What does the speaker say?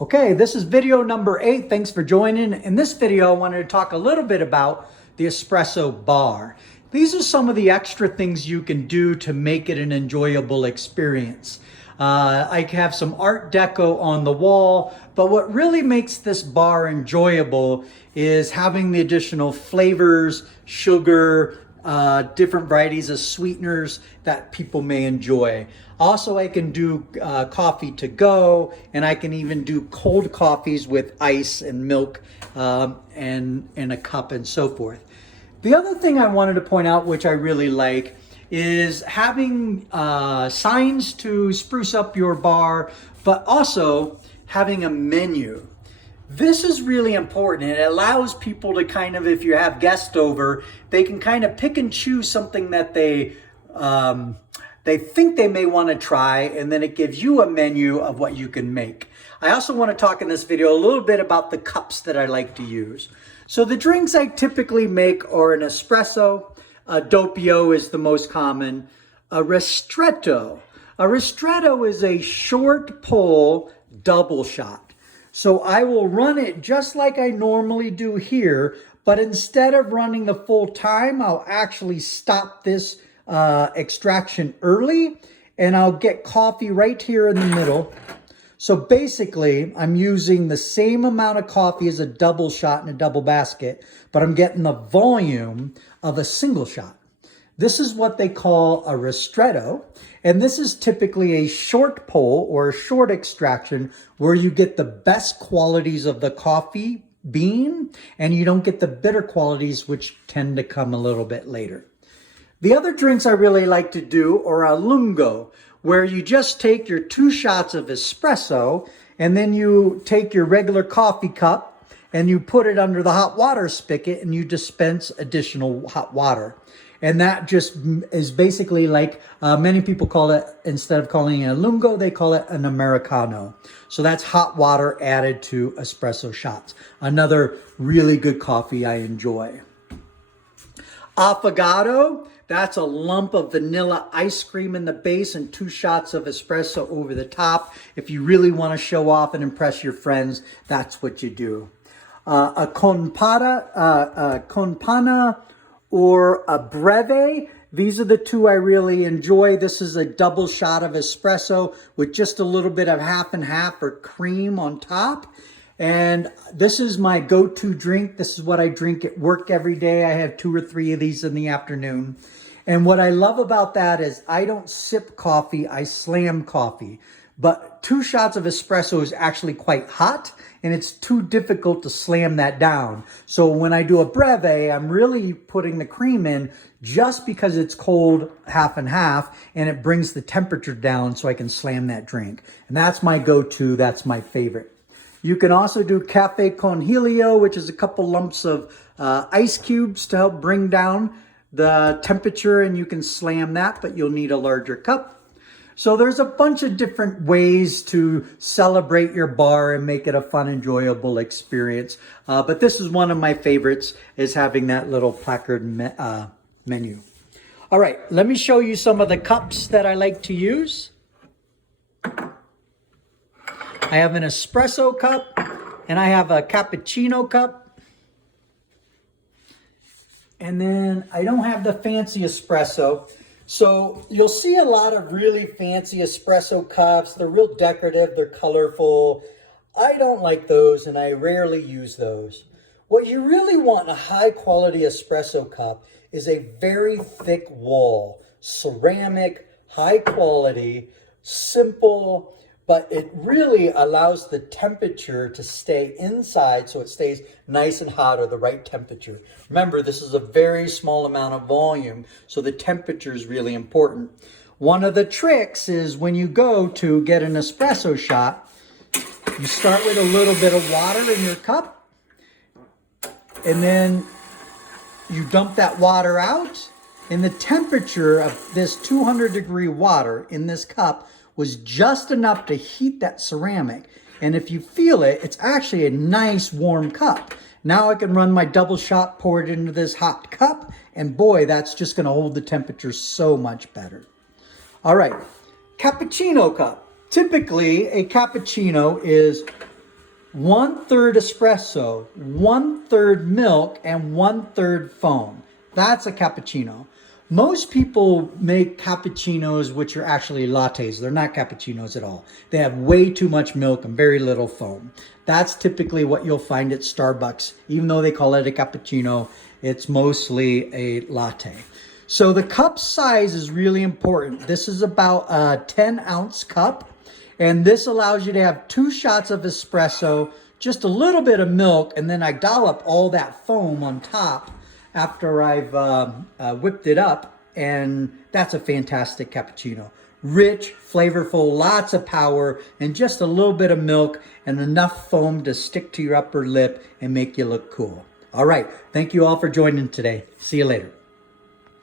Okay, this is video number 8. Thanks for joining. In this video, I wanted to talk a little bit about the espresso bar. These are some of the extra things you can do to make it an enjoyable experience. I have some art deco on the wall, but what really makes this bar enjoyable is having the additional flavors, sugar, different varieties of sweeteners that people may enjoy. Also, I can do coffee to go, and I can even do cold coffees with ice and milk and in a cup and so forth. The other thing I wanted to point out, which I really like, is having signs to spruce up your bar, but also having a menu. This is really important. It allows people to kind of, if you have guests over, they can kind of pick and choose something that they think they may want to try, and then it gives you a menu of what you can make. I also want to talk in this video a little bit about the cups that I like to use. So the drinks I typically make are an espresso, a doppio is the most common, a ristretto. A ristretto is a short pull double shot. So I will run it just like I normally do here, but instead of running the full time, I'll actually stop this extraction early, and I'll get coffee right here in the middle. So basically, I'm using the same amount of coffee as a double shot in a double basket, but I'm getting the volume of a single shot. This is what they call a ristretto, and this is typically a short pull or a short extraction where you get the best qualities of the coffee bean and you don't get the bitter qualities, which tend to come a little bit later. The other drinks I really like to do are a lungo, where you just take your 2 shots of espresso and then you take your regular coffee cup and you put it under the hot water spigot and you dispense additional hot water. And that just is basically like many people call it, instead of calling it a lungo, they call it an Americano. So that's hot water added to espresso shots. Another really good coffee I enjoy. Vogado, that's a lump of vanilla ice cream in the base and 2 shots of espresso over the top. If you really want to show off and impress your friends, that's what you do. A con pana or a breve. These are the 2 I really enjoy. This is a double shot of espresso with just a little bit of half and half or cream on top. And this is my go-to drink. This is what I drink at work every day. I have 2 or 3 of these in the afternoon. And what I love about that is I don't sip coffee, I slam coffee. But 2 shots of espresso is actually quite hot, and it's too difficult to slam that down. So when I do a breve, I'm really putting the cream in just because it's cold half and half, and it brings the temperature down so I can slam that drink. And that's my go-to, that's my favorite. You can also do cafe con helio, which is a couple lumps of ice cubes to help bring down the temperature, and you can slam that, but you'll need a larger cup. So there's a bunch of different ways to celebrate your bar and make it a fun, enjoyable experience. But this is one of my favorites, is having that little placard menu. All right, let me show you some of the cups that I like to use. I have an espresso cup, and I have a cappuccino cup. And then I don't have the fancy espresso. So you'll see a lot of really fancy espresso cups. They're real decorative, they're colorful. I don't like those, and I rarely use those. What you really want in a high quality espresso cup is a very thick wall, ceramic, high quality, simple, but it really allows the temperature to stay inside so it stays nice and hot, or the right temperature. Remember, this is a very small amount of volume, so the temperature is really important. One of the tricks is when you go to get an espresso shot, you start with a little bit of water in your cup, and then you dump that water out, and the temperature of this 200-degree water in this cup was just enough to heat that ceramic. And if you feel it, it's actually a nice warm cup. Now I can run my double shot, pour it into this hot cup, and boy, that's just gonna hold the temperature so much better. All right, cappuccino cup. Typically, a cappuccino is 1/3 espresso, 1/3 milk, and 1/3 foam. That's a cappuccino. Most people make cappuccinos, which are actually lattes. They're not cappuccinos at all. They have way too much milk and very little foam. That's typically what you'll find at Starbucks. Even though they call it a cappuccino, it's mostly a latte. So the cup size is really important. This is about a 10-ounce cup, and this allows you to have 2 shots of espresso, just a little bit of milk, and then I dollop all that foam on top after I've whipped it up, and that's a fantastic cappuccino. Rich, flavorful, lots of power, and just a little bit of milk and enough foam to stick to your upper lip and make you look cool. All right, thank you all for joining today. See you later.